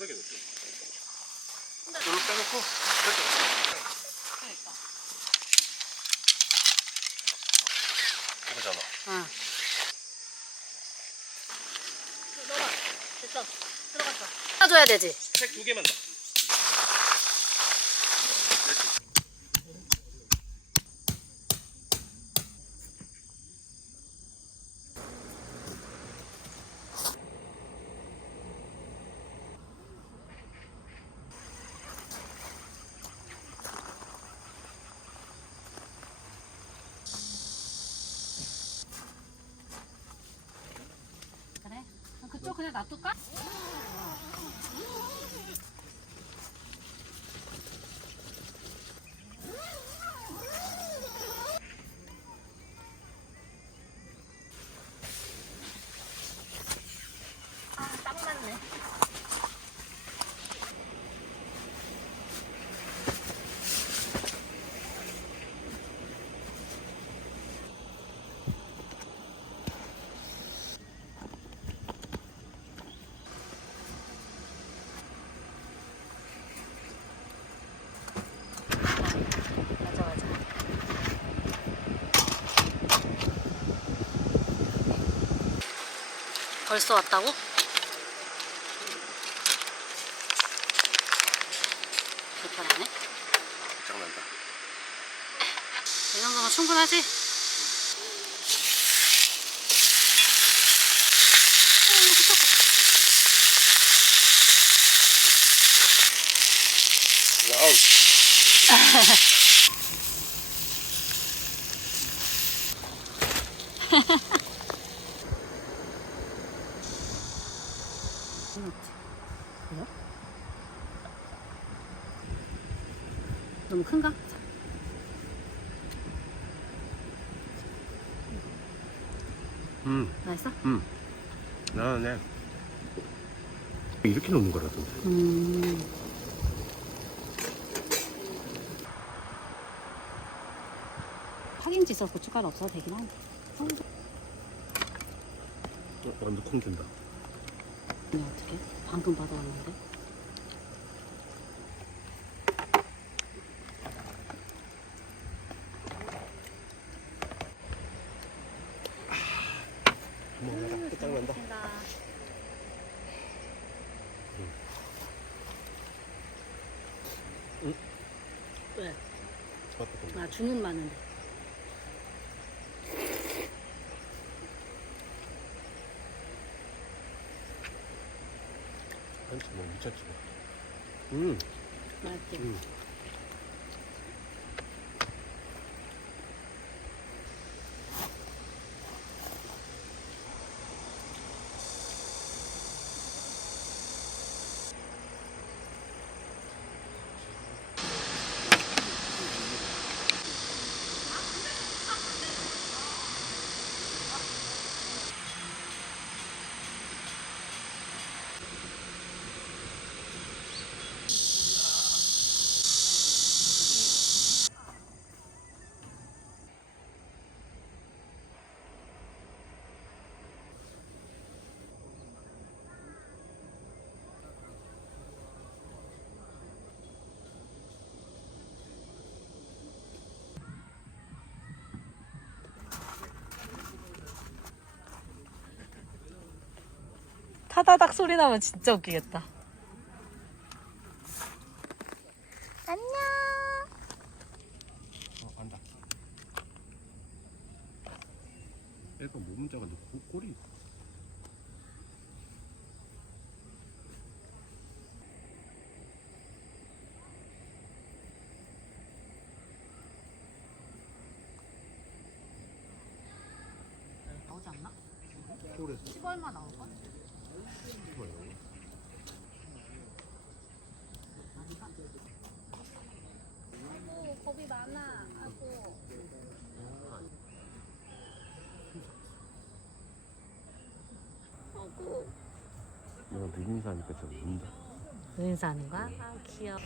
바닥에 놓죠. 여기로 빼놓고. 그러니까. 이거잖아. 응. 넣어봐. 됐어. 들어갔어. 따줘야 되지. 책 두 개만 더. 그래? 그냥 놔둘까? 벌써 왔다고? 불편하네. 장난다. 이 정도면 충분하지? 와우. 그 래? 너무 큰가? 음, 맛있어? 음. 나 네. 이렇게 놓는 거라던데. 음. 파김치 있어서 고춧가루 없어도 되긴 한데. 어, 완전 콩 든다. 근데 어떻게? 방금 받아왔는데. 한번 해라. 끝장난다. 응? 왜? 아 주문 많은데. 한치 뭐 미쳤지 뭐. 음, 맛있지? 음. 타다닥 소리 나면 진짜 웃기겠다. 안녕. 어, 간다. 애가 몸은 작은데 고, 꼬리. 나오지 않나? 서울에서 10 얼마 나올까? 뭐예요? 아이고 겁이 많아. 아이고. 아이고. 내가 늙은 사니까 좀 운다. 인사하는 거야? 아 귀여워.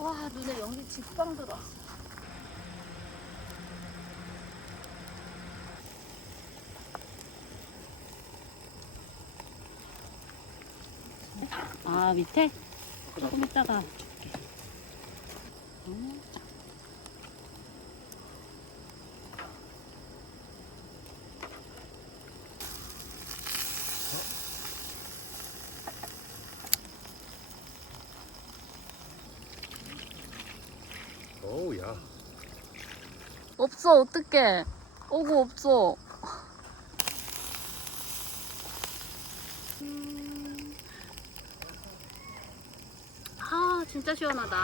와 눈에 연기 직방 들어왔어. 아 밑에 조금 있다가. 음. 어우 야. 없어 어떡해. 오구 없어. 음. 아 진짜 시원하다.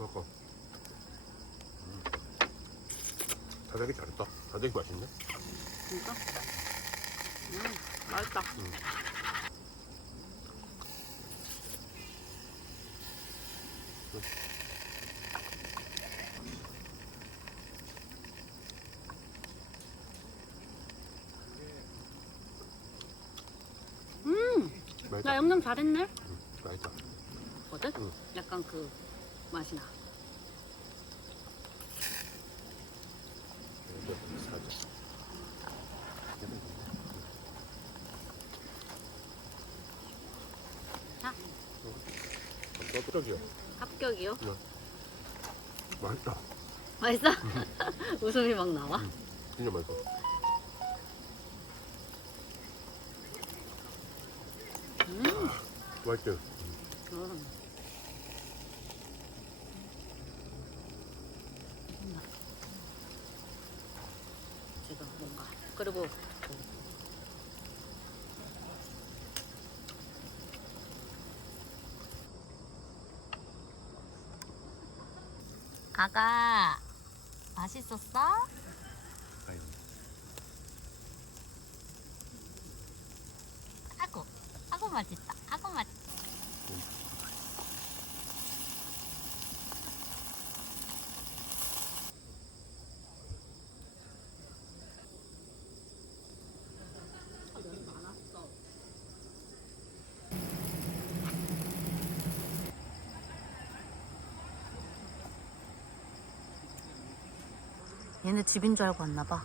아까 다대기 잘했다. 다대기 맛있네. 진짜? 음 맛있다. 음, 맛있다 나 양념 잘했네. 응, 맛있다 거든? 응. 약간 그 맛이 나. 사자 자. 깜짝이야 합격이요? 맛있다 맛있어? 웃음이 막 나와? 진짜 맛있어 음. 맛있지 음. 지금 뭔가 그리고 아가 맛있었어? 아유 아구 아구 맛있다 아구 맛 얘네 집인 줄 알고 왔나봐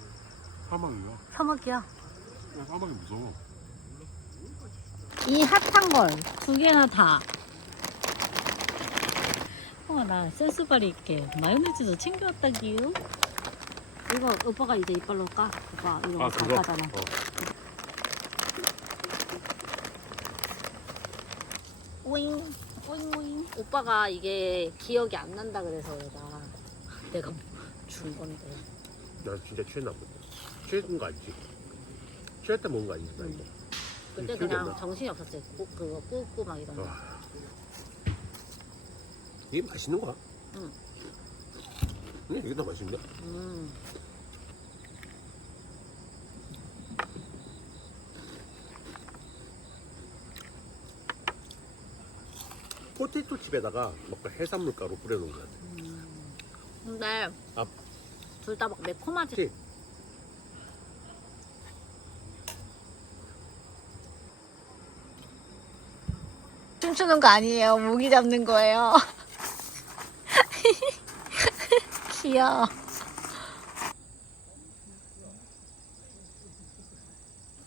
사막이야 사막이야 야, 사막이 무서워 이 핫한 걸 두 개나 다. 어, 나 센스발이 있게 마요네즈도 챙겨왔다기요. 이거 오빠가 이제 이빨로 까. 오빠 이거 아 잘 그거? 까잖아. 어. 오잉 오잉 오잉. 오빠가 이게 기억이 안 난다 그래서 내가 내가 준 건데. 나 진짜 취했나 보다 취했는 거 알지? 취했다 먹은 거 아니지 나 이거 그때 기억이 안 그냥 나. 정신이 없었지. 꾸, 그거 꾹꾹 막 이런 거. 와. 이게 맛있는 거야? 응. 응 이게 더 맛있네 음. 포테이토 칩에다가 해산물 가루 뿌려놓은 거야 음. 근데 아. 둘 다 막 매콤하지. 그치? 춤추는 거 아니에요. 모기 잡는 거예요. 귀여워.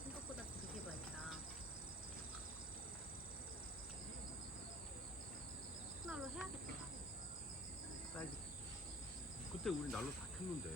생각보다 되게 맛있다. 하나로 해야겠다. 그 때 우리 날로 다 켰는데.